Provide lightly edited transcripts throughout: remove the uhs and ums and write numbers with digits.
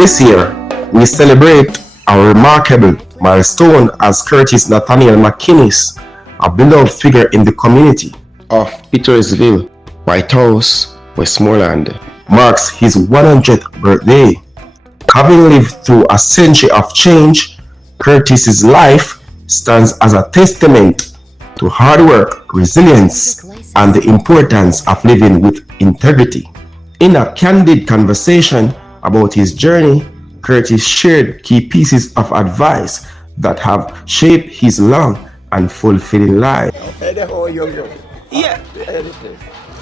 This year, we celebrate a remarkable milestone as Curtis Nathaniel McInnis, a beloved figure in the community of Petersville, White House, Westmoreland, marks his 100th birthday. Having lived through a century of change, Curtis's life stands as a testament to hard work, resilience, and the importance of living with integrity. In a candid conversation about his journey, Curtis shared key pieces of advice that have shaped his long and fulfilling life. Yeah.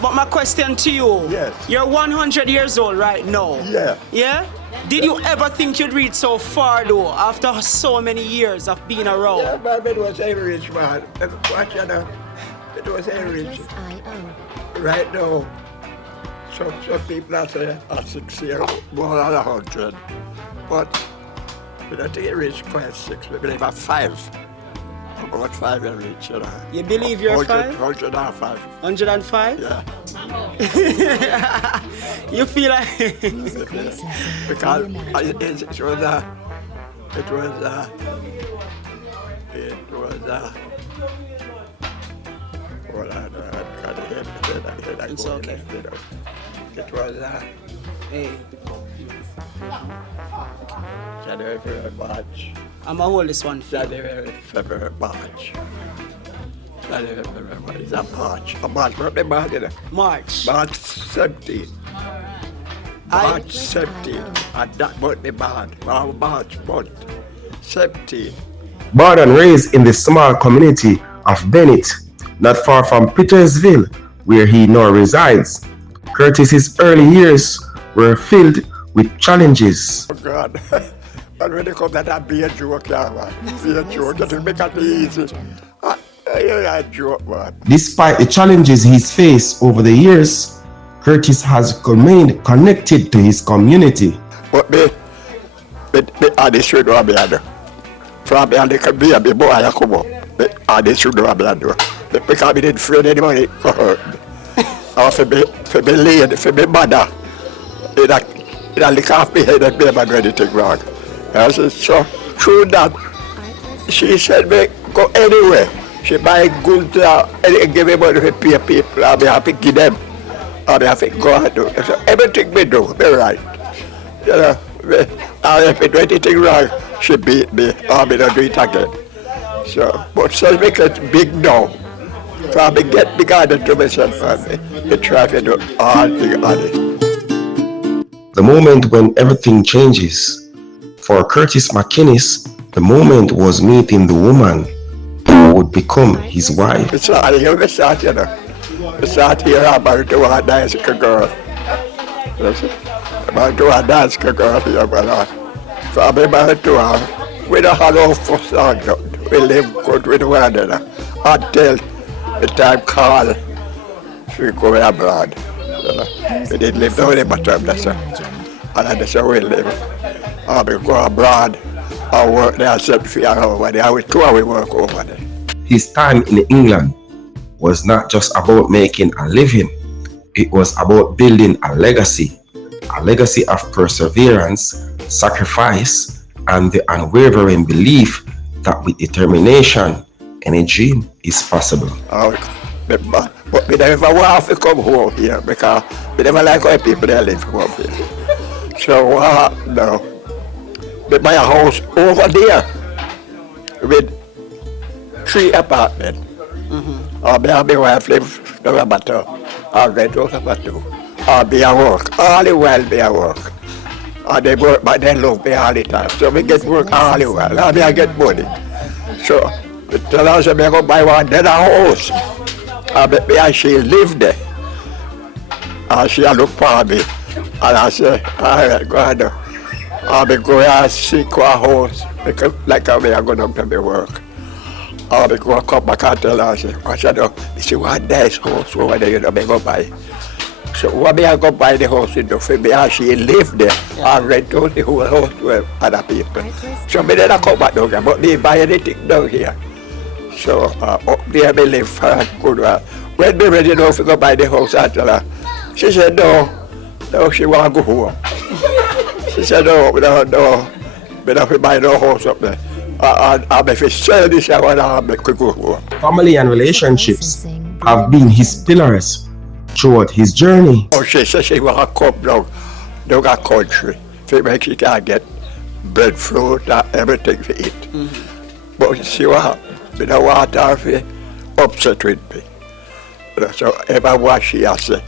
But my question to you, yes. You're 100 years old right now. Yeah. Yeah? Did you ever think you'd reach so far though, after so many years of being around? Yeah, but it was a rich man. Watch you know. It was a rich. Right now, some people are saying are 6 years, more than 100. But we don't think it reached quite 6, we believe at 5. About 5 and reach, you know. You believe you're 5? 105. 105? Yeah. You feel like... Because it was It's okay. It was Hey, January, February, March. I'm gonna hold this one for you. January, February, March. January, February, March. It's a March. A March, birthday March, you know. March. March 17. March 17. And that birthday March. March month. 17. Born and raised in the small community of Bennett, not far from Petersville, where he now resides, Curtis's early years were filled with challenges. Oh God. And when they come that be a joke, yeah, man. Be a joke, just make it easy. A joke, man. Despite the challenges he's faced over the years, Curtis has remained connected to his community. But me I the street where I do. From me and the can be a boy I come up. I the street where I do. Because I didn't afraid anybody to hurt me. Or for me lady, for me mother. It look off me head and me man ready to wrong. I said, so through that, she said me go anywhere. She buy goods and give me money to pay people. I'll be happy to give them. I'll be happy to go and do it. So everything me do, me right. You know, if I do anything wrong, she beat me. I'll be not do it again. So, but so make it big now. So I get bigger to myself and me. Try to do all things on it. The moment when everything changes. For Curtis McInnis, the moment was meeting the woman who would become his wife. It's not you start, you know. It's not here about to a nice girl. About to a nice girl here, but so I'm about to her. We don't have no fuss on. We live good with one another until the time call. We go abroad. You know. We didn't live no other time, that's all. And that's how we live. I go abroad, I work there, I said, over there. We work over there. His time in England was not just about making a living, it was about building a legacy of perseverance, sacrifice, and the unwavering belief that with determination, any dream is possible. But we never want to come home here because we never like how people there live home here. So, no. We buy a house over there with 3 apartments. I'll be my wife live no matter. I'll rent out about 2. I'll be at work. All the while be at work. And they work, but they love me all the time. So we get work all the while. I get money. So we tell us I'm going to buy one other house. And she live there. And she look for me. And I say, all right, go ahead. I'll be going to seek a house, like I'm going down to my work. I'll be going to come back and tell her, I said, oh, you see one nice house over there, you know, I go buy. So when I go buy the house, you know, for me, and she live there, I rent out the whole house to other people. So me then I come back down here, but me buy anything down here. So up there, me live for a good while. When me ready now to go buy the house, I tell her, she said, no, she want to go home. She said, no, we don't have to buy no house up there. And if you sell this, I want to make quick go home. Family and relationships have been his pillars throughout his journey. Oh, she said she want to come down a country to make she can get breadfruit and everything to eat. But you see what happened? I don't want her to upset with me. So every what she has said,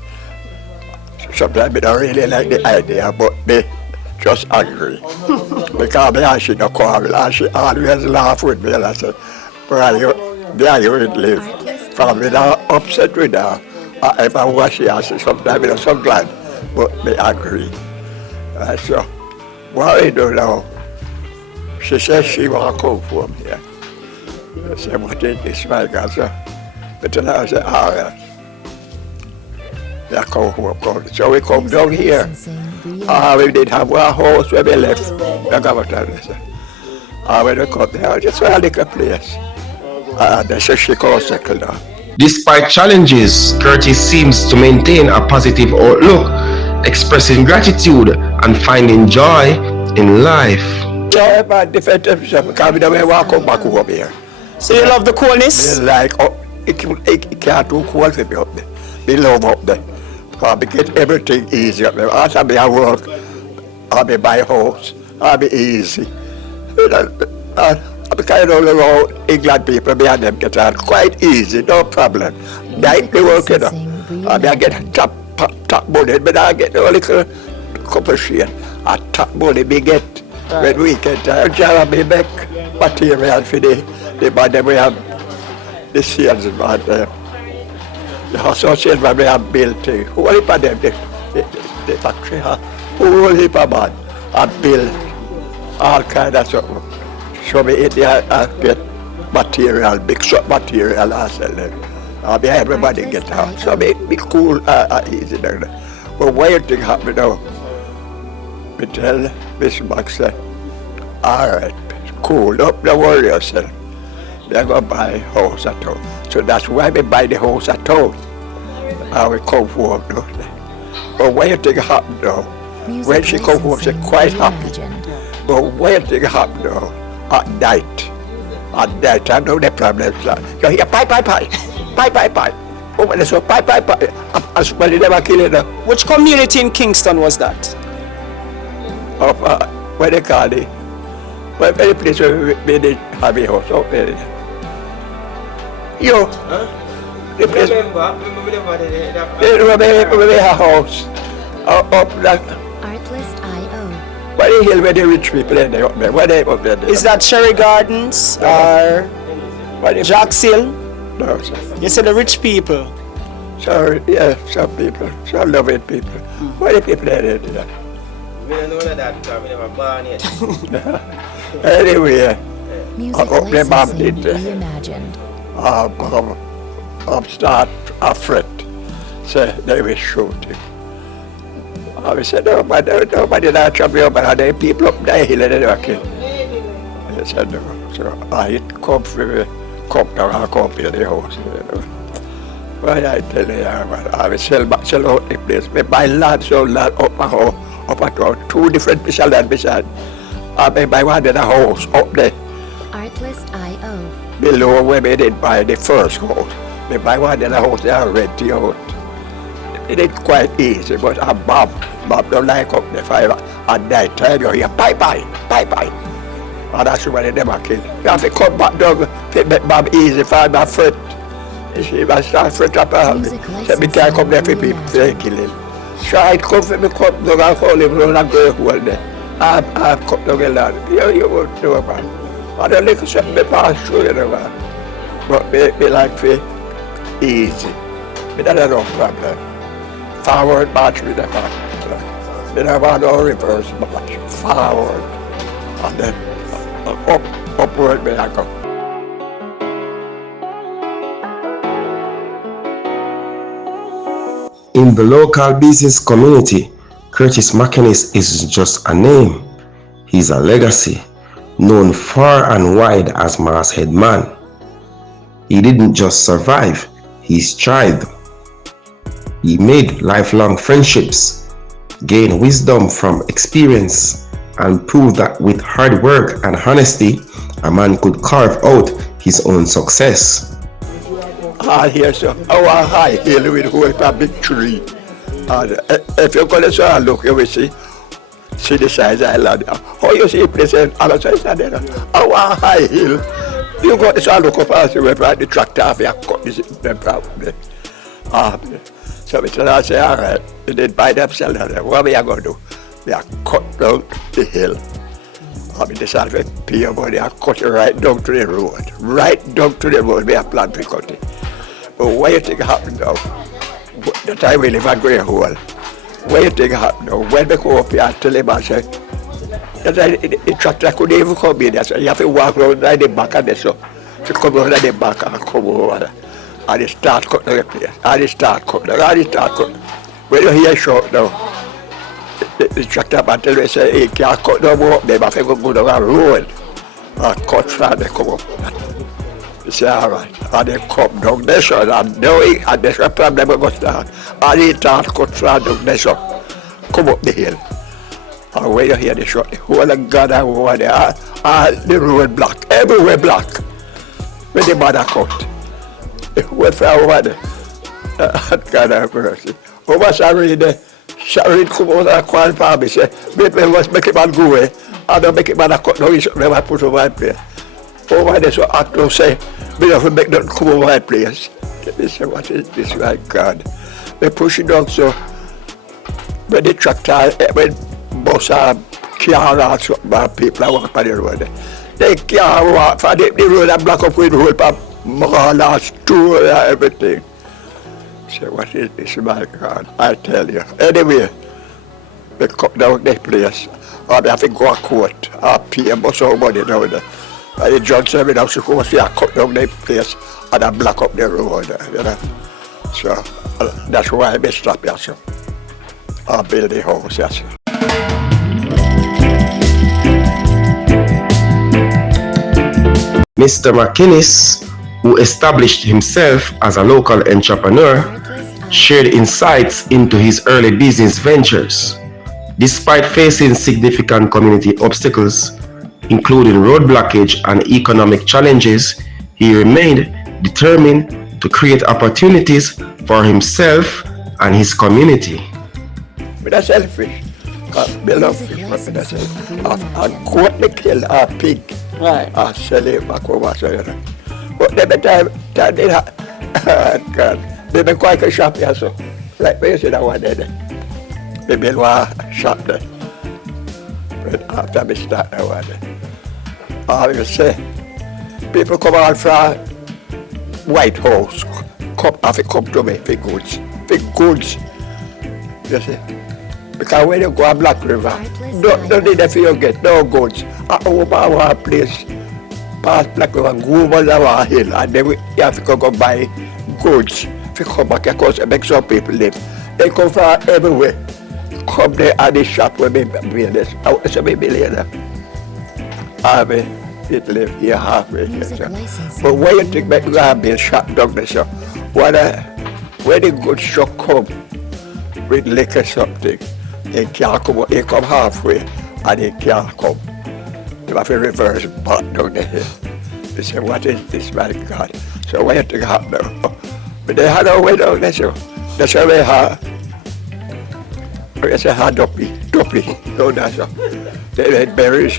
sometimes I don't really like the idea, but me just angry. Because me and she don't quarrel, and she always laugh with me, and I said, well, you will live. Because me not upset with her. Every what she has said, sometimes I'm so glad, but me angry. So what we do now, she says she want to come home here. I said, what is this, my God, sir? But then I said, all right. Yeah, come home. So we come down here. We did have one house where we left. The government said. When we come there, just a little place. They said she can't settle down. Despite challenges, Curtis seems to maintain a positive outlook, expressing gratitude and finding joy in life. So I defend himself because we don't want to come back home here. So you love the coolness? Like, it can't do cold for me up there. We love up there. Because we get everything easy up there. After I work, I'll be buy a house, I'll be easy. I'm kind of around England people, me and them get on quite easy, no problem. Night we work, you know. I get top money, but I get a little couple share. And top money we get when weekend time. I'll be back material for the man we have the sales man. The associate man we have built. Who are them? The factory, who are man? And build all kind of stuff. So we eat there and get material, mix up material and sell them. Everybody get out. So be cool easy there. But weird thing happen now. We tell Mr. Max say, all right, cool up, don't worry yourself. They're going to buy a house at home. So that's why we buy the house at home. And we come home now. But weird thing happen now. When she come home, she's quite happy. But weird thing happen now. At night, I know the problem. You hear pie. Oh, when they say pie. I swear they never kill it. Which community in Kingston was that? Of where they call it? Where the place where we did have a house out there. Yo, the place. We have a house up that. Where the hell where the rich people in there up there? Where they up there? Is that Cherry Gardens or Jack's Hill? No, sir. You said the rich people. So, yeah, some people, some loving people. Where the people there? We don't know that because we never born yet. Anyway, Music the mom did reimagined. start a friend. Say they were shooting. I said, nobody not trouble you, but there people up there hill and they were killed. I said, no. So I come down and come to the house. Why I tell you, I will sell out the place. We buy land, so land up my house, up at all. Two different pieces of land beside. I may buy one in a house up there. Artlist.io. Below where we did buy the first house. We buy one in a house there and rent the out. It ain't quite easy, but Bob don't like up the fire. At night time you hear bye. And that's when they never kill. You have to come back down to make Bob easy for my friend. She must start friend up and say me can't come there for people to kill him. So I come for me come down and call him and I'm going to hold there. I've come down and land. You won't know about it. And the little something me pass through you know man. But me like for easy. Me not have no problem. Forward march with the back. Then I want no reverse march. Forward. And then upward me I go. In the local business community, Curtis McInnis is just a name. He's a legacy, known far and wide as Masthead Man. He didn't just survive, he thrived. He made lifelong friendships, gained wisdom from experience, and proved that with hard work and honesty, a man could carve out his own success. Here, so our high hill with whole a big tree. And if you go to look, you will see the size island. How you see present other size there? Our high hill. You go to look up as you went right the tractor off your cut this probably. So we say, all right, they did buy themselves. What we are going to do? We are cut down the hill. I mean, they start with pay money and cut it right down to the road. Right down to the road, we are planning to cut it. But what you think happened now? The time we live at Grey Hole. What you think happened now? When we go up here, I tell him, I say, the tractor couldn't even come in there. So you have to walk around the back of the shop. To come around the back and come over. And they start cutting the place. And they start cutting. When you hear a shot now, the tractor man tell me, say, hey, can't cut no more up there, but I go down the road. And cut from they come up. They say, all right. And they come down the shot. And knowing, and there's a problem going to start. And they start cut from down the shot. Come up the hill. And when you hear the shot, the whole of God and over there, all the road block, everywhere block. When the mother cut. The whole from over there. God have mercy. Over Sharon come over and call for me, say, maybe must make him man go away. I don't make him man a cut, no, he should never put over my place. Over there, so I don't say, we don't have to make them come over my place. They say, what is this, my God? They push it down, so when the tractor, when bus or car or something, people are walking on the road, they can't walk for the road and block up with the whole mall and store and everything. Say, what is this, my God? I tell you. Anyway, they cut down this place. Or they have to go to court. Or pay them some money down there. And the judge said, we have to go see a cut down this place and I block up the road, you know. So, that's why I stop here, so. I build the house, yes. Mr. McInnis, who established himself as a local entrepreneur, shared insights into his early business ventures. Despite facing significant community obstacles, including road blockage and economic challenges, he remained determined to create opportunities for himself and his community. But that's selfish. I love fish, but that's selfish. I go to kill a pig. Right. I sell it back over, so you know. But every time they have, God, they make quite a shop here, so. Like where you see that one there. They build one shop there. But after we start that one there. I will say, people come out from White House, come to me for goods. For goods. You see? Because when you go to Black River, don't need to you get no goods. I over one place. Pass Black River, go over the hill, and then you have to go buy goods. If you come back, because it makes some people live. They come from everywhere. Come there at the shop where we build this. I want to be millionaire. I mean, it live here halfway here. So. But when you think that you have been shop down there, so when the goods truck come with liquor something, they can't come, they come halfway and they can't come. They have to reverse back down the hill. They say, what is this, my God? So what do you think happen now? But they had a way down there, so that's how they had. They say, duppy, down there, so. They bury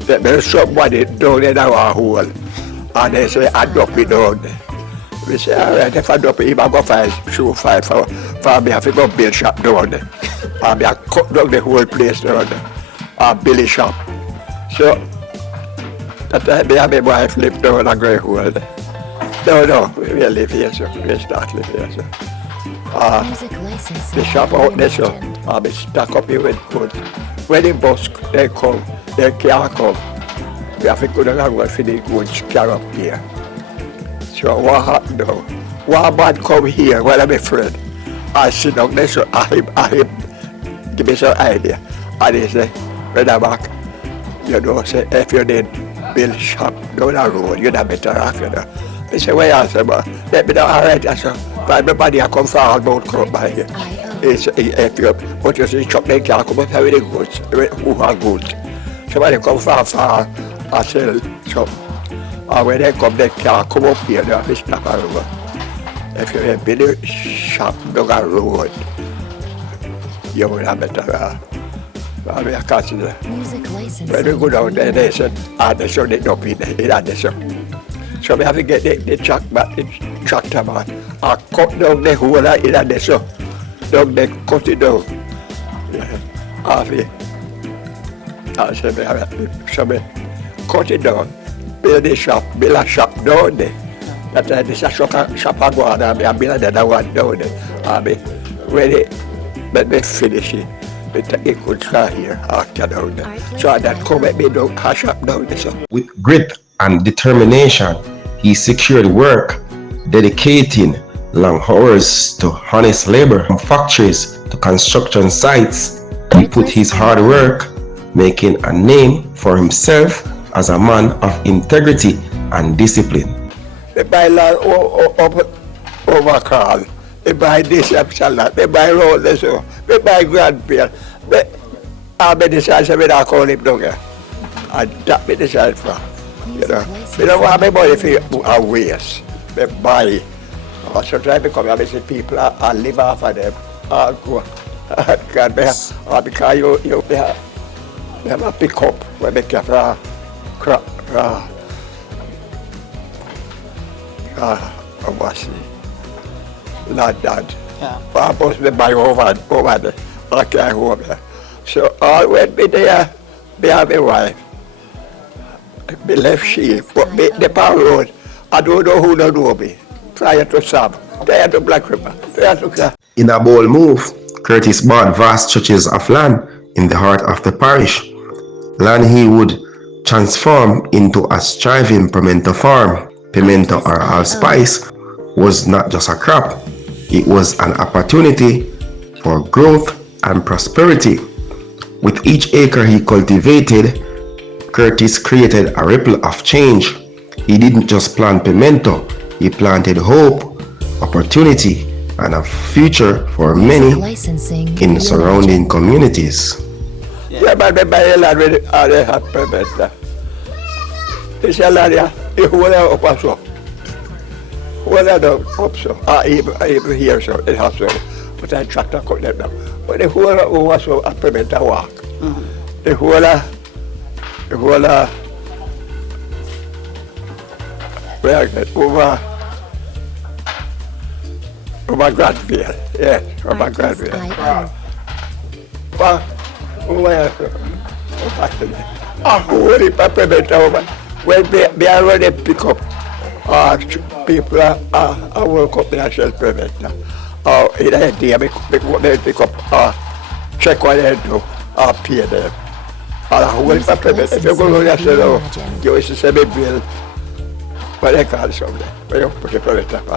somebody down in our hole, and they say, duppy down there. We say, all right, if I duppy, if I go five for me, I have to go build shop down there. And I cut down the whole place down there, and build a shop. So, that time me and my wife live down in a Grey Hole. No, we live here, so we start live here, so. The shop out there, so I'll be stuck up here with goods. When the bus they come, they can't come. We have to go down and for the goods carry up here. So what happened now? One man come here, when I'm afraid. I sit down there, so I give me some idea. And he say, when I'm back, you know, say, if you did build shop down the road, you'd have better off, you know. He say, well, I said, but let me know, all right, I said, everybody I come from all about come by here. He say, if you, but you see, truck, they can't come up with the goods, who are goods. Somebody come from far and sell some. And when they come, they can't come up here, they have to stop and run. If you have been a shop down the road, you will have better. I mean, I consider. Music licensing. When we go down there, they said, they show they don't be there, they show. So we have to get the truck back, the tractor back, and cut down the hole in the show. Down there, cut it down. I said, so we cut it down, build a shop down there. That is a shop I go on, and I build another one down there. And when they finish it, it could try here after down there. So that come at me down, a shop down there. So. With grit and determination, he secured work, dedicating long hours to honest labor. From factories to construction sites, he put his hard work, making a name for himself as a man of integrity and discipline. They buy land overcall, they buy this salad, they buy road, they buy grandparents. I decide to I call him down here. And that me decide for. You know, we don't want everybody to a waste. They buy. Sometimes because I visit people and live off of them. And go. Because you have a pick up when they get not that. I must be buy over there. I can't go there. So I went me there, me and my wife. Me left sheep, but me the power road. I don't know who don't know me. Prior to Sam, prior to Black River, prior to In a bold move, Curtis bought vast stretches of land in the heart of the parish. Land he would transform into a thriving pimento farm. Pimento or allspice was not just a crop, it was an opportunity for growth and prosperity. With each acre he cultivated, Curtis created a ripple of change. He didn't just plant pimento, he planted hope, opportunity, and a future for many in surrounding communities. Yeah, but they buy a land with they have pimento. It's a land here, it's one up so. One up so. Even here so, it has so. But I tractor cut them down. But the whole over so a pimento walk. The whole where is it? Over Granville, yes, over Granville. But where? Where the peppermint over? When they already pick up, people are work up their shelf peppermint. In a day, they pick up, check what they do, pay them. If you go to the salon, you used to say, bill, what they call something, when you put the peppermint up.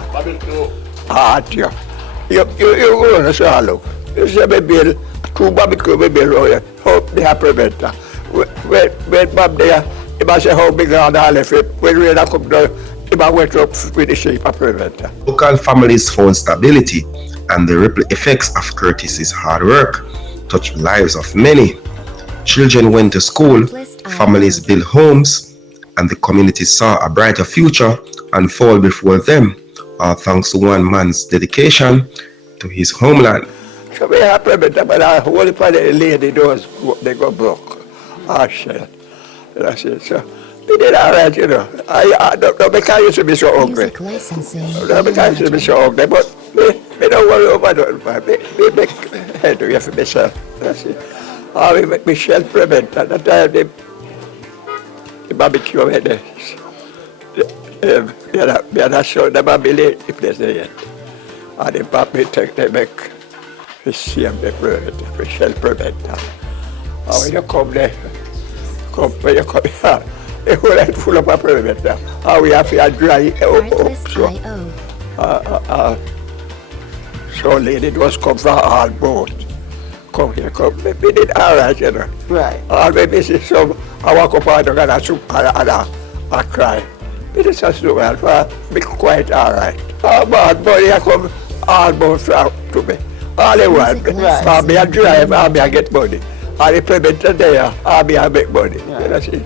You go to the salon, you say, bill, 2 barbecue bill, hope they have peppermint. When Bob there, if I say how big are all of it, when we come down, if I went up with the shape of peppermint. Local families found stability, and the ripple effects of Curtis's hard work touched the lives of many. Children went to school, families built homes, and the community saw a brighter future unfold before them, all thanks to one man's dedication to his homeland. So we have peppermint, but I hold it for the lady doors, they go broke. Shit. That's it. So we did all right, you know. I don't because I used to be so ugly. Don't because I used to be so ugly, but we don't worry about it. We make head to for myself. That's it. We make Michelle prevent at the time the barbecue had this. We had a show the barbecue the place there yet. And the barbecue take they make the same the prevent, Michelle prevent. And when you come there, when you come here, the whole lot full of peppermint there. And we have to dry up so. So lady it was come from all boat. Come here, come. We did all right, you know. Right. And when we see some, I walk up and I soup and I cry. It is just so well for be quite all right. Oh, bad boy, I come almost out to me. All the while, me a drive and me a get money. And the payment there, I'll be a big money. You know, see?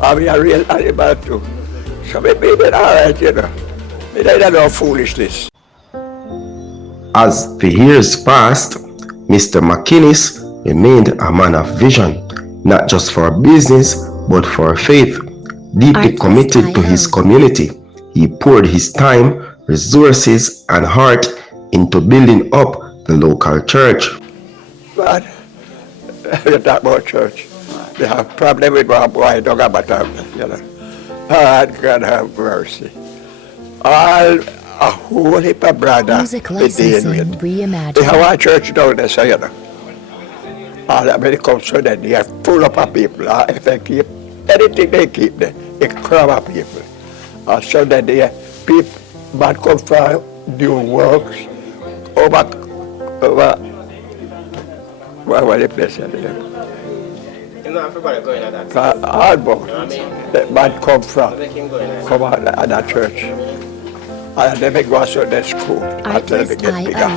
I'll be a real animal too. So maybe it's all right, you know. It ain't no foolishness. As the years passed, Mr. McInnis remained a man of vision, not just for business, but for faith. Deeply committed to his community, he poured his time, resources, and heart into building up the local church. But you talk about church. They have problem with my boy, don't have a time, you know. God have mercy. All a whole heap of brother Music they deal licensing with. reimagined. They have a church down there, so you know. All that when it comes to them, they are full up of people. If they keep anything they keep there, they crowd of people. So that they people might come from new works over where the place is there. You know, everybody going at that. Almost. You know what I mean? That man come from, They can go in there. come out of that church. And they make go to the school until they get bigger.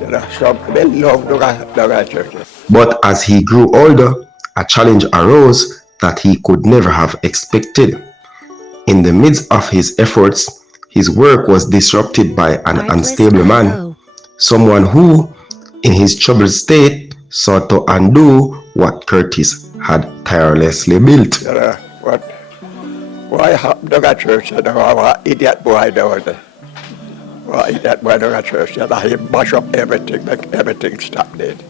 You know, so they love the church. But as he grew older, a challenge arose that he could never have expected. In the midst of his efforts, his work was disrupted by an unstable man, someone who, in his troubled state, sought to undo what Curtis had tirelessly built. You know, what? Why happened to that church? You know, what idiot boy down there. What idiot boy down that church? You know, he mash up everything, make everything stop dead.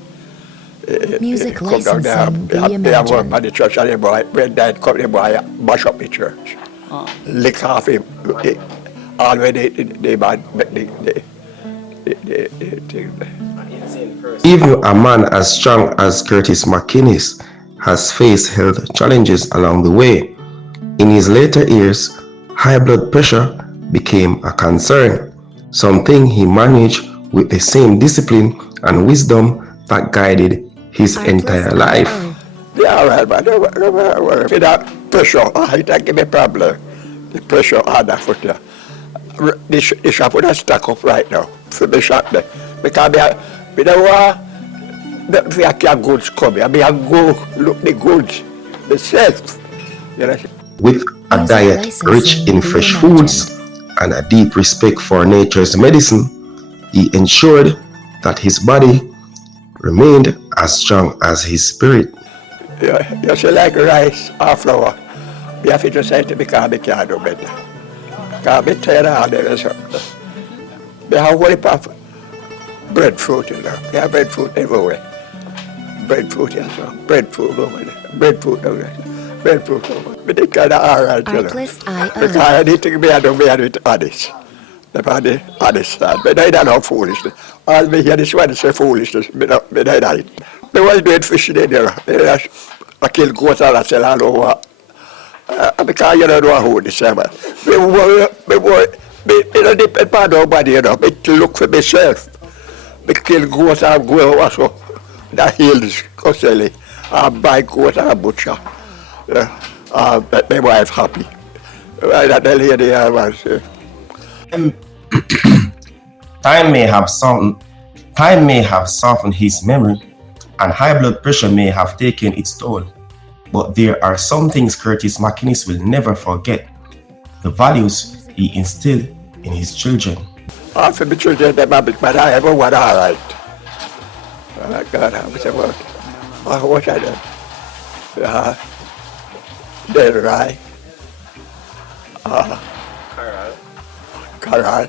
Music Come down there, licensing they have work reimagined. on the church, and the boy, when that come, the boy mash up the church. Lick off him, all when they man make the thing. Insane person. Even a man as strong as Curtis McInnis has faced health challenges along the way. In his later years, high blood pressure became a concern, something he managed with the same discipline and wisdom that guided his entire life. They are right, but don't worry. With that pressure, it give me problem. The pressure on that foot there. The shop would have stuck up right now for the shop there. Because we don't want we have goods coming. We have go look the goods themselves. You know. With a diet rich in fresh foods and a deep respect for nature's medicine, he ensured that his body remained as strong as his spirit. You see like rice or flour. We have to just say to because we can't do better. Because we tired of all the rest of it. We have a whole heap of breadfruit, you know. We have breadfruit everywhere. Breadfruit, yes, sir. Breadfruit over there. Breadfruit over there. Breadfruit over there. But they kind of all right, you know. Because anything we have to be with honest. The honest side. But they don't know foolishness. All me hear this one say foolishness. But they don't it. They was doing fishing in there. I kill goats and I sell all over. Because you don't know who this is. Me don't depend upon nobody, you know. Me look for myself. Me kill goats and go over so the hills, go sell it. I buy goats and butcher. Make my wife happy. That the lady I was. Time may have softened his memory, and high blood pressure may have taken its toll. But there are some things Curtis McInnis will never forget: the values he instilled in his children. For my children, they might be, but I ever want all right. God, I was about. What I done? They're right. Carol.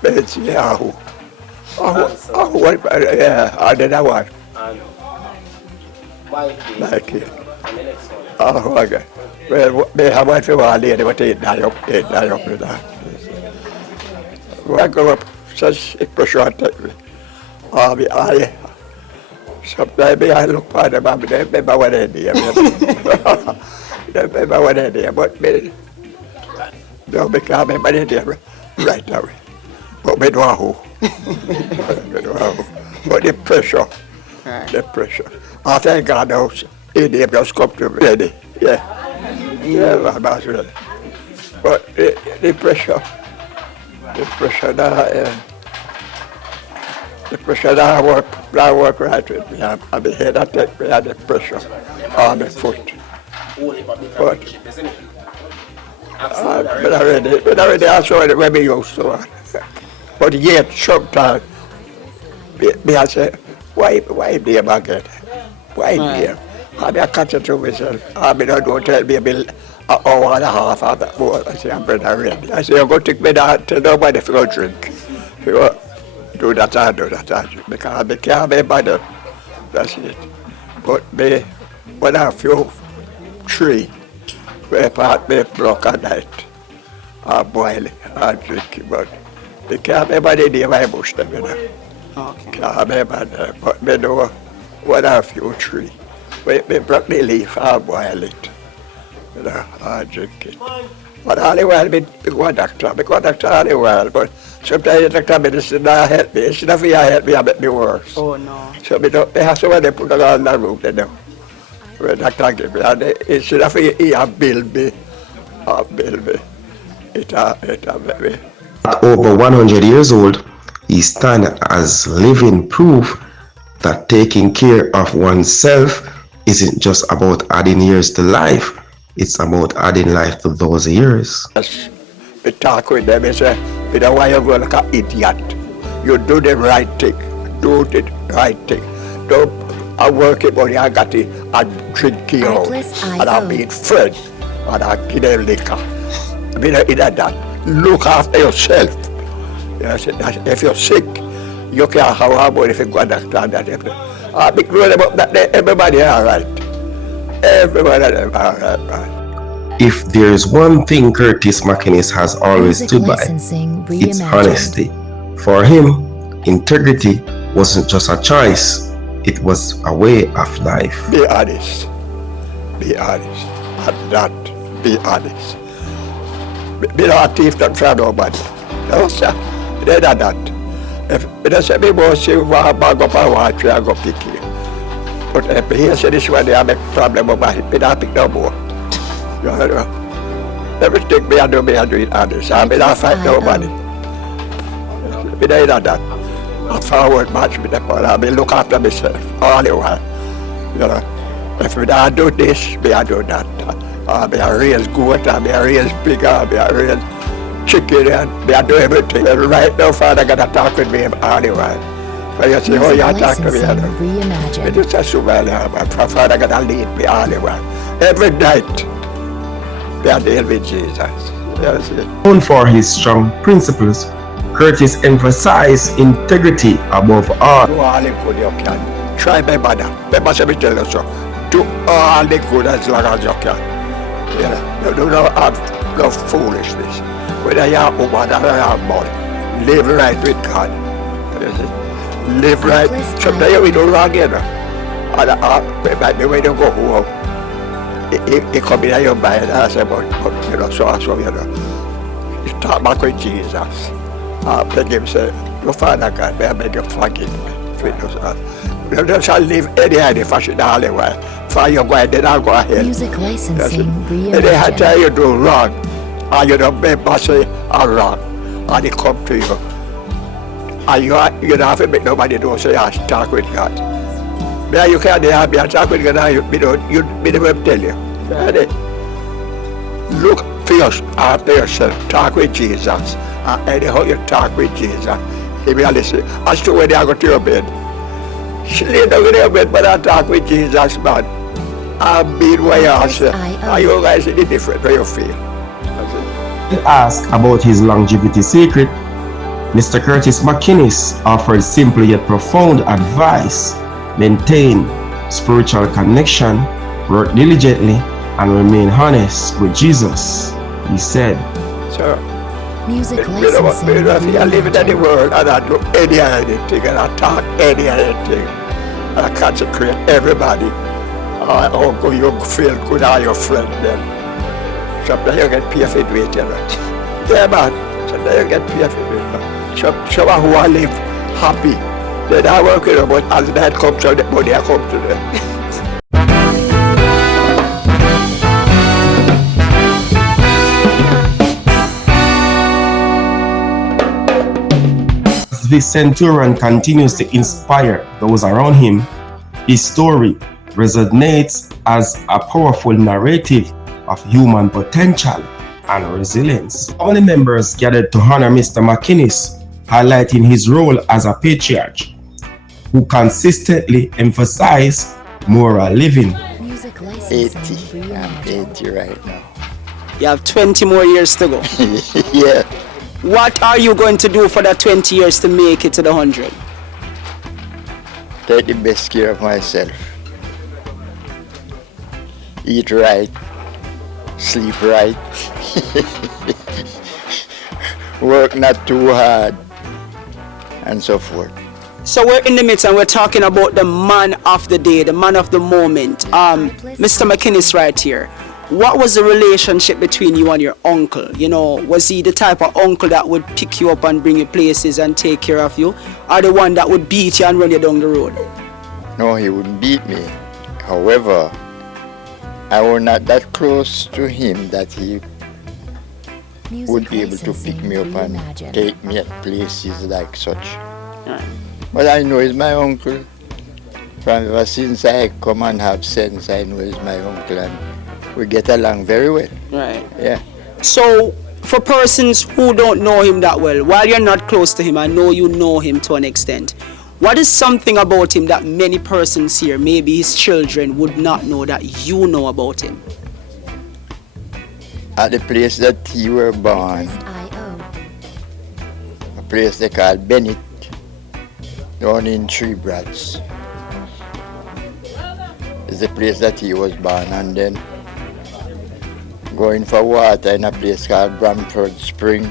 Benzi. Yeah. What? Yeah. I did that one. Like it. And the next one. Okay. Well, they have one for a lady, but they die up with that. When I go up, such a pressure take me. Sometimes I look for them, but they remember what they did. They remember what they did, but me, no, because I remember they did right now. But we don't know who. But the pressure, the pressure. I thank God now, he just come to me. Yeah, my boss really. But the pressure now, The pressure that work right with me. I be head that take me at the pressure on the foot. But but already I saw it when we used to. But yet sometimes me I say, why be a bucket? Why be? I be a catch it to myself. I be not going to tell me an hour and a half of that more. I say, I'm better ready. I say, I'm going to take me down to nobody if you go drink. If you go do that, I do that. Because I can't be bother. That's it. But me, when I feel tree, where part me broke at night, I boil it, I drink it. But they can't be bother in my bush, you know. Okay. Can't be bother. But me know when I feel tree. When me broke the leaf, I boil it. You know, I drink it. But all the while, me go to doctor. I go to doctor all the while. But sometimes the doctor medicine not help me. Instead of help me, I make me worse. Oh no. So me don't, they have to when they put it on the room, they know. When the doctor give me, and they, instead of he bill me, it make me. At over 100 years old, he stands as living proof that taking care of oneself isn't just about adding years to life, it's about adding life to those years. Yes, we talk with them, we say, you know why you go like an idiot? You do the right thing, do the right thing. Don't I work it money, I got it, I drink it out, and I meet friends, and I give them liquor. I mean, in that, look after yourself. Yes, if you're sick, you can't have a money if you go to the doctor. I be growing about that, everybody all right. Everybody all right. If there's one thing Curtis McInnis has always Music stood by, licensing it's reimagined. honesty. For him, integrity wasn't just a choice, it was a way of life. Be honest. Be honest. And not be honest. Be not a thief, don't try nobody. No, sir. They're not that. If they say me more say one bag up and one tree, I go pick you. But if he say this one, they have a problem about it, me not pick no more. You know? Everything me I do it honest. I me not fight nobody. Me not that. I forward much with them, but I me look after myself all the while. You know? If me not do this, me I do that. I me a raise goat, I me a raise pig, I me a raise chicken, and me I do everything. And right now, Father got to talk with me all the while. So you say, oh, you talk to me. Reimagined. It is just so well, Father got to lead me all the while. Every night, me I deal with Jesus. Yes, yes. Known for his strong principles, Curtis emphasized integrity above all. Do all the good you can. Try my mother. Remember, let me tell you so. Do all the good as long as you can. Yeah. You do not have no foolishness. Whether you have woman or you have money, live right with God. You see? Live right. Sometimes we do wrong, you know. And maybe when you go home, it come in your mind and I say, but you know, so, you know. You talk back with Jesus. I beg him, say, your Father God, may I beg you forgive me. You shall live any fashion all the way. For you go ahead, then I'll go ahead. Music licensing Anytime reimagined. you do wrong, and you don't remember say I'm wrong, and it come to you, and you don't have to make nobody know, say, I talk with God. But you can't have me talk with God, you never tell you. Look for after yourself, talk with Jesus, and anyhow you talk with Jesus, he will listen. As to when you go to your bed, she lay down in your bed, but I talk with Jesus, man. I've been where you are, sir. Are you guys any different where you feel? When asked about his longevity secret, Mr. Curtis McInnis offered simple yet profound advice: maintain spiritual connection, work diligently, and remain honest with Jesus. He said, So, Music you know what, licensing if you live in the reimagined. world and I do anything and I talk anything, and I consecrate everybody, oh, go, you feel good, all your friends then. Sometimes you get paid for it, you know. Yeah, man, sometimes you get paid for it. Some who I live happy, then I work with them, but as that comes to the money, I come to them. the centurion continues to inspire those around him, his story resonates as a powerful narrative of human potential and resilience. Family members gathered to honor Mr. McInnis, highlighting his role as a patriarch who consistently emphasized moral living. Music 80. licensing I'm reimagined. 80 right now. You have 20 more years to go. Yeah. What are you going to do for that 20 years to make it to the 100? Take the best care of myself. Eat right. Sleep right. Work not too hard. And so forth. So we're in the midst and we're talking about the man of the day, the man of the moment. Mr. McInnis right here. What was the relationship between you and your uncle? You know, was he the type of uncle that would pick you up and bring you places and take care of you? Or the one that would beat you and run you down the road? No, he wouldn't beat me. However, I was not that close to him that he would Music be able to pick licensing me up and reimagined. take me at places like such. Right. But I know he's my uncle. From ever since I come and have sense, I know he's my uncle and we get along very well. Right. Yeah. So, for persons who don't know him that well, while you're not close to him, I know you know him to an extent. What is something about him that many persons here, maybe his children, would not know that you know about him? At the place that he were born, Artlist.io. a place they call Bennett, down in Three Brats. It's the place that he was born, and then going for water in a place called Bramford Spring.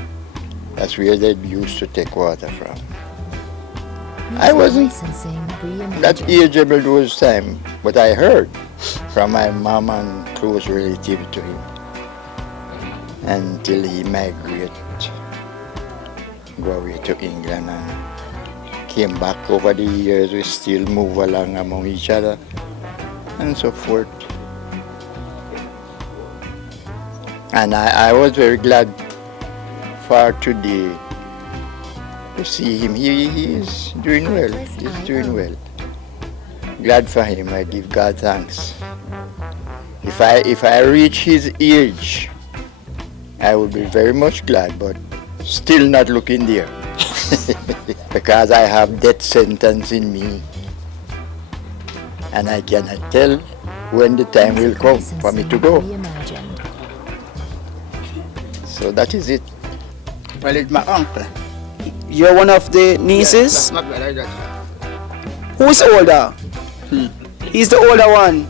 That's where they used to take water from. I Music wasn't licensing reimagined. that ageable those time, but I heard from my mom and close relative to him until he migrated, go away to England and came back over the years. We still move along among each other and so forth. And I was very glad for today to see him. He is doing well. He's doing well. Glad for him. I give God thanks. If I reach his age, I would be very much glad, but still not looking there. Because I have death sentence in me. And I cannot tell when the time will come for me to go. Reimagined. So that is it. Well, it's my uncle. You're one of the nieces? my brother. Who's older? He's the older one.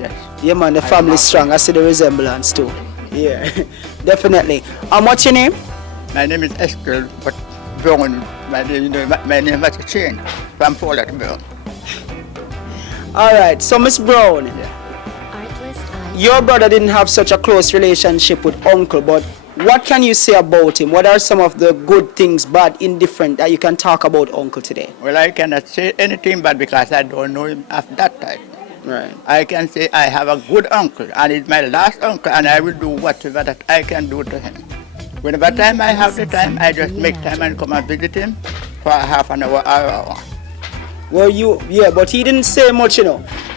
Yes. Yeah, man, the family's strong. I see the resemblance too. Yeah, definitely. What's your name? My name is Eskel, but Brown, my name has changed from Fallettville. All right, so Miss Brown, Artlist.io. your brother didn't have such a close relationship with uncle, but what can you say about him? What are some of the good things, bad, indifferent that you can talk about uncle today? Well, I cannot say anything bad because I don't know him at that time. Right. I can say I have a good uncle, and it's my last uncle, and I will do whatever that I can do to him. Whenever time I have the time, I just make time and come and visit him for half an hour or an hour. Were you, yeah, but he didn't say much,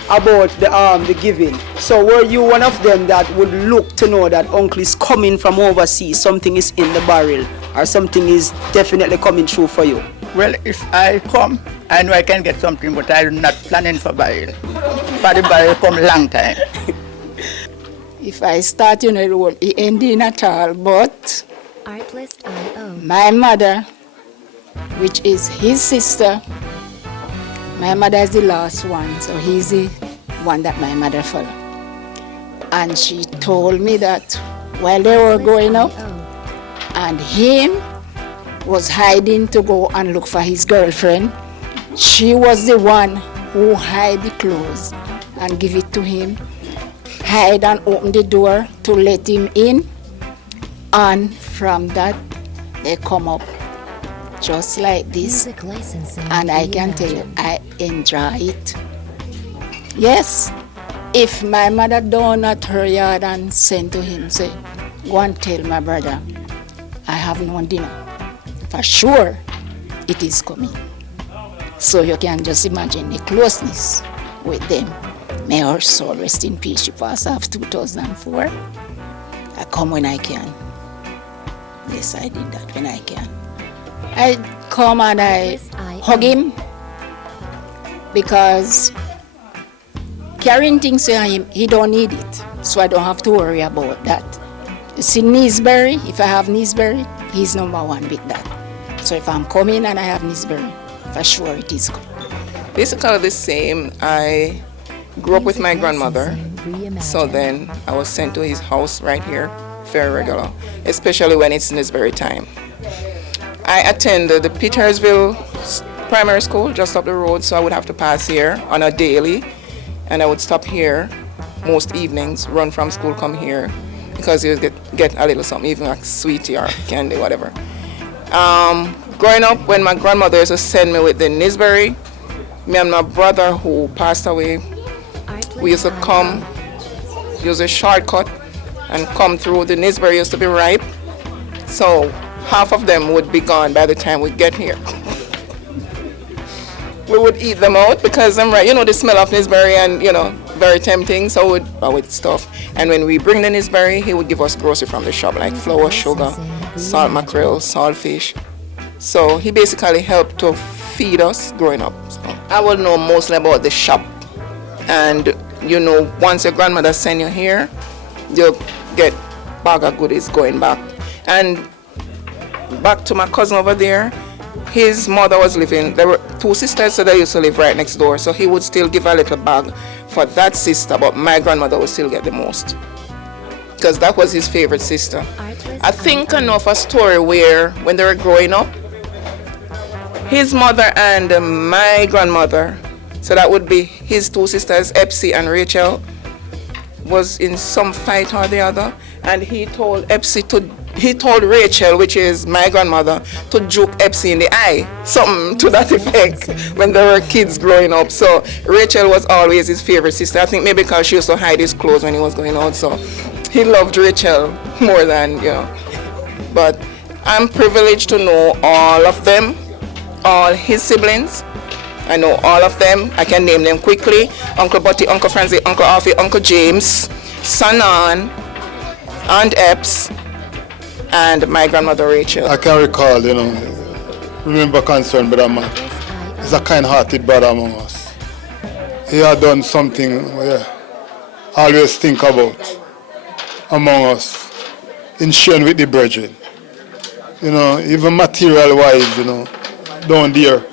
about the giving. So were you one of them that would look to know that uncle is coming from overseas, something is in the barrel, or something is definitely coming through for you? Well, if I come, I know I can get something, but I'm not planning for barrel. For the barrel come long time. If I start in a role, it ending at all, but Artlist.io. my mother, which is his sister, my mother is the last one, so he's the one that my mother followed. And she told me that while they were going up, Artlist.io. and him was hiding to go and look for his girlfriend, she was the one who hide the clothes and give it to him, hide and open the door to let him in, and from that they come up just like this. Music licensing And I can tell you, reimagined. I enjoy it. Yes, if my mother down at her yard and send to him, say, go and tell my brother, I have no dinner. For sure, it is coming. So you can just imagine the closeness with them. May her soul rest in peace. She passed off 2004. I come when I can. Yes, I did that when I can. I come and I hug him because carrying things to him, he don't need it. So I don't have to worry about that. You see Nisberry, if I have Nisberry, he's number one with that. So if I'm coming and I have Nisberry, for sure it is good. Basically the same. I grew up with my grandmother, so then I was sent to his house right here, very regular, especially when it's Nisberry time. I attended the Petersville primary school just up the road, so I would have to pass here on a daily, and I would stop here most evenings, run from school, come here, because you get a little something, even like sweetie or candy, whatever. Growing up, when my grandmother used to send me with the Nisberry, me and my brother who passed away, we used to come, use a shortcut, and come through. The Nisberry used to be ripe, so half of them would be gone by the time we get here. We would eat them out because I'm right, the smell of Nisberry and very tempting, so we would stuff. And when we bring the Nisberry, he would give us grocery from the shop, like flour, sugar, salt mackerel, salt fish. So he basically helped to feed us growing up. So I would know mostly about the shop. And once your grandmother send you here, you'll get bag of goodies going back. And back to my cousin over there, his mother was living, there were two sisters, so they used to live right next door. So he would still give a little bag for that sister, but my grandmother would still get the most, because that was his favorite sister. I think I know of a story where when they were growing up, his mother and my grandmother, so that would be his two sisters, Epsie and Rachel, was in some fight or the other, and he told Rachel, which is my grandmother, to juke Epsie in the eye, something to that effect, when they were kids growing up. So Rachel was always his favorite sister. I think maybe because she used to hide his clothes when he was going out, so he loved Rachel more than, But I'm privileged to know all of them, all his siblings. I know all of them. I can name them quickly. Uncle Butty, Uncle Francie, Uncle Alfie, Uncle James, Sanan, Aunt Epps, and my grandmother Rachel. I can recall, remember concern Brother Mac. He's a kind-hearted brother among us. He had done something we always think about among us in sharing with the brethren. Even material-wise, down there.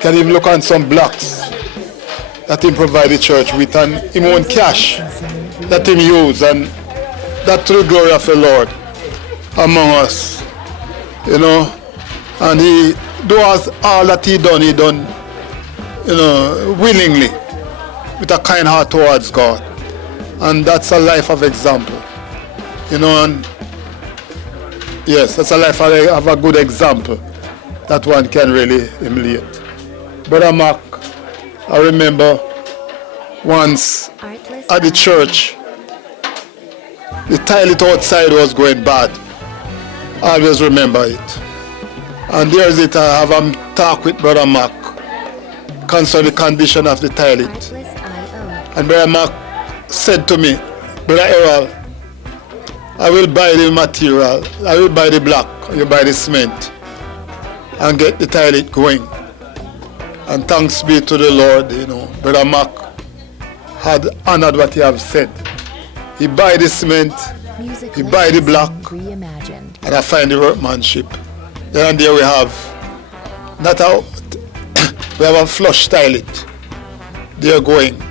Can even look on some blocks that he provide the church with, and him own cash that he use, and that to the glory of the Lord among us, and he does all that he done, willingly, with a kind heart towards God, and that's a life of example, and yes, that's a life of a good example that one can really emulate. Brother Mark, I remember once at the church, the toilet outside was going bad. I always remember it. And there's it, I have a talk with Brother Mark concerning the condition of the toilet. And Brother Mark said to me, Brother Errol, I will buy the material, I will buy the block, you buy the cement, and get the toilet going. And thanks be to the Lord, Brother Mark had honored what he have said. He buy the cement, he buy the block, and I find the workmanship. Then and there we have we have a flush toilet. They are going.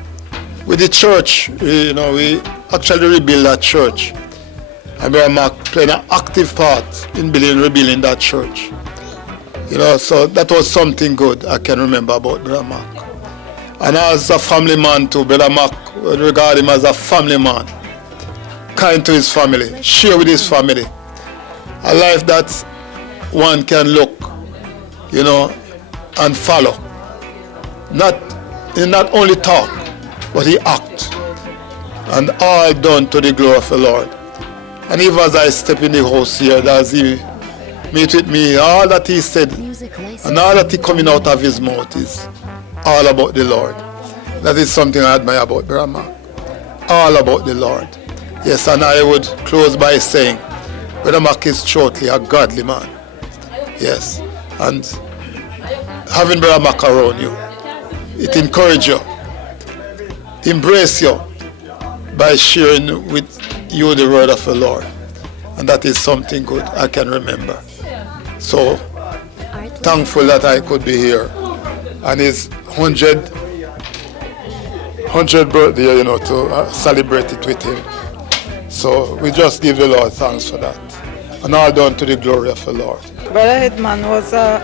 With the church, we actually rebuild that church. And Brother Mark played an active part in rebuilding that church. So that was something good I can remember about Brother Mark. And as a family man too, Brother Mark, I regard him as a family man. Kind to his family, share with his family. A life that one can look, and follow. He not only talk, but he act. And all done to the glory of the Lord. And even as I step in the house here, as he meet with me. All that he said Music licensing. and all that he coming out of his mouth is all about the Lord. That is something I admire about Brother Mark. All about the Lord. Yes, and I would close by saying, Brother Mark is truly a godly man. Yes, and having Brother Mark around you, it encourages you, embrace you by sharing with you the word of the Lord. And that is something good I can remember. So thankful that I could be here. And his 100th birthday, you know, to celebrate it with him. So we just give the Lord thanks for that. And all done to the glory of the Lord. Brother Headman was a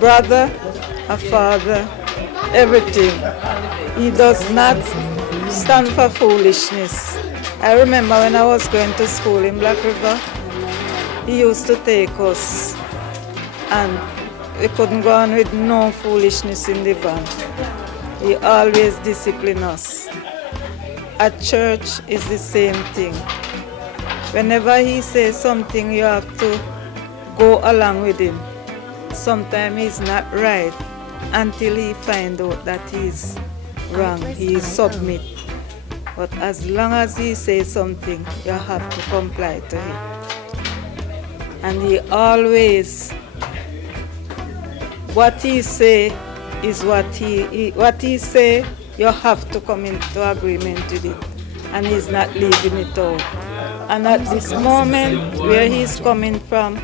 brother, a father, everything. He does not stand for foolishness. I remember when I was going to school in Black River, he used to take us and we couldn't go on with no foolishness in the van. He always disciplined us. At church is the same thing. Whenever he says something, you have to go along with him. Sometimes he's not right until he finds out that he's wrong. He submit. But as long as he says something, you have to comply to him. And he always, what he say is what he say, you have to come into agreement with it. And he's not leaving it out. And at this moment where he's coming from,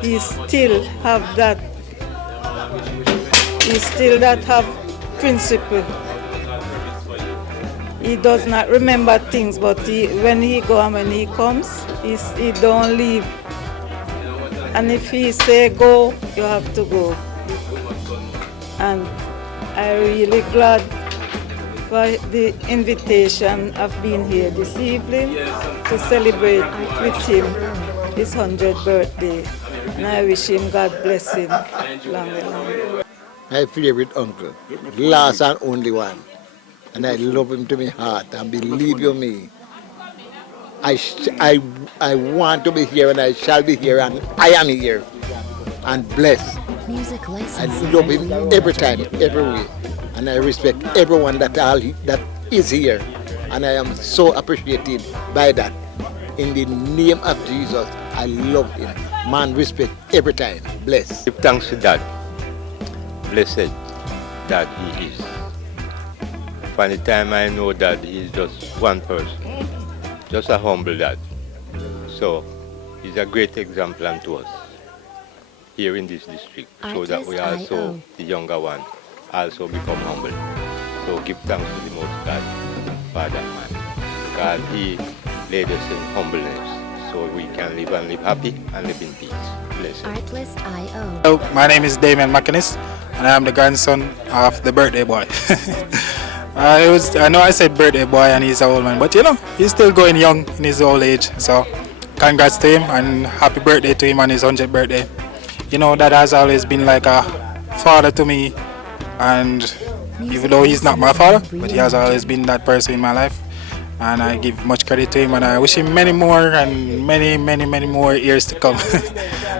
he still have that, have principle. He does not remember things, but when he go and when he comes, he don't leave. And if he say go, you have to go. And I'm really glad for the invitation of being here this evening to celebrate with him his 100th birthday. And I wish him God bless him long and long. My favorite uncle, the last and only one. And I love him to my heart, and believe you me, I want to be here and I shall be here and I am here and blessed. Music I licensing. love him every time, every way, and I respect everyone that is here, and I am so appreciated by that. In the name of Jesus, I love him. Man, respect every time. Bless. Give thanks to that. Blessed that he is. From the time I know that he is just one person, just a humble dad. So he's a great example unto us here in this district, so that we also, the younger one, also become humble. So give thanks to the Most God, Father and Man. God, he led us in humbleness, so we can live and live happy and live in peace. Blessed. Artlist.io. Hello, my name is Damien McInnis, and I am the grandson of the birthday boy. I know I said birthday boy and he's an old man, but you know, he's still going young in his old age. So congrats to him and happy birthday to him on his 100th birthday. You know, that has always been like a father to me, and even though he's not my father, but he has always been that person in my life. And I give much credit to him, and I wish him many more and many more years to come.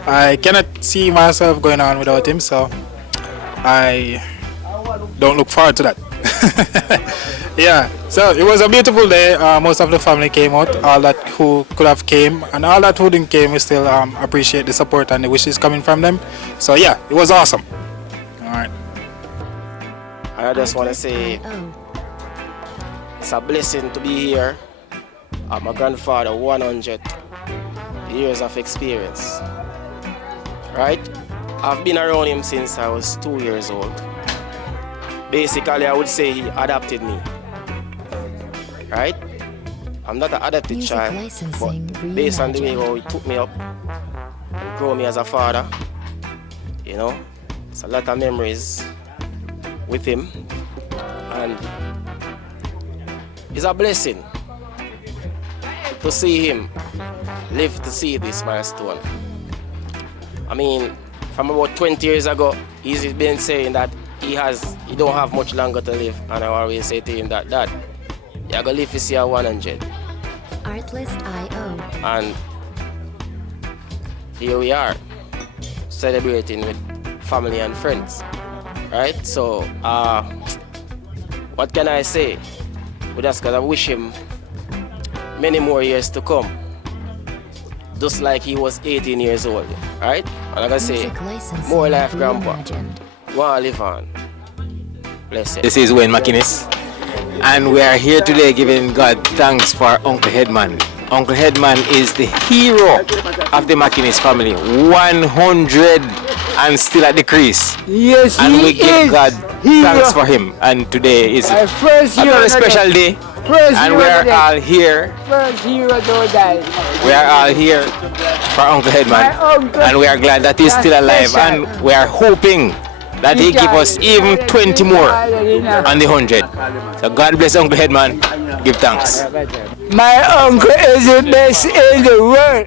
I cannot see myself going on without him, so I don't look forward to that. Yeah, so it was a beautiful day. Most of the family came out. All that who could have came, and all that who didn't came, we still appreciate the support and the wishes coming from them. So yeah, it was awesome. All right. I just want to say it's a blessing to be here at my grandfather 100 years of experience. Right? I've been around him since I was 2 years old. Basically, I would say he adopted me. Right? I'm not an adopted Music child, licensing but based on the way how he took me up and grew me as a father, you know, it's a lot of memories with him, and it's a blessing to see him live to see this milestone. I mean, from about 20 years ago, he's been saying that he don't have much longer to live, and I always say to him that, Dad, you're gonna live to see 100. Artlist.io. And here we are. celebrating with family and friends, right? So, what can I say? We just gotta wish him many more years to come, just like he was 18 years old, right? And like I say, more life, grandpa. Wanna live on. Bless you. This is Wayne McInnis, and we are here today giving God thanks for Uncle Headman. Uncle Headman is the hero of the McInnis family. 100 and still at the crease. Yes, and we give God hero. thanks for him. And today is a very special day. And we are all here. First hero don't die. We are all here for Uncle Headman. And we are glad that he's still alive. And we are hoping that he give us even 20 more on the 100. So God bless Uncle Headman. Give thanks. My uncle is the best in the world.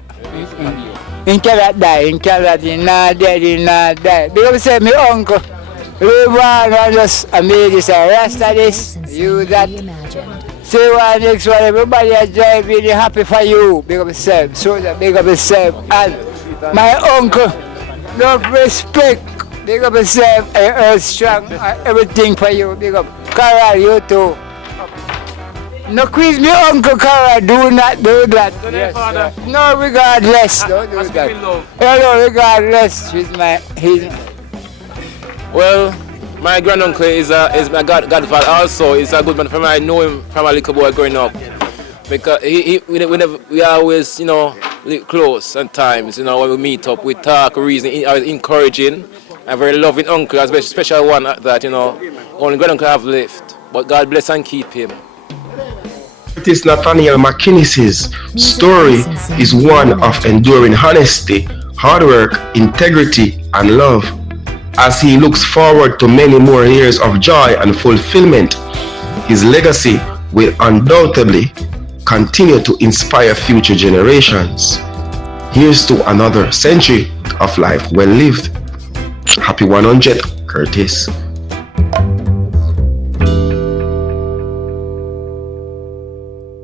He cannot die, he cannot, he not dead, he not die. Because say my uncle, live on and just made this a rasta this, you that. Say one next one, everybody is driving happy for you. Big up yourself, so that big up yourself. And my uncle, love respect. Big up yourself, and earth strong, everything for you. Big up. Carol, you too. No quiz me, Uncle Carol, do not do that. Yes, no, regardless. Don't do that. Hello, regardless. Well, my granduncle is my godfather also. He's a good man for me. I know him from a little boy growing up. Because we always, close at times. When we meet up, we talk, reason, encouraging. A very loving uncle, a special one that, only granduncle have left. But God bless and keep him. Curtis Nathaniel McInnis' story is one of enduring honesty, hard work, integrity, and love. As he looks forward to many more years of joy and fulfillment, his legacy will undoubtedly continue to inspire future generations. Here's to another century of life well lived. Happy 100, Curtis.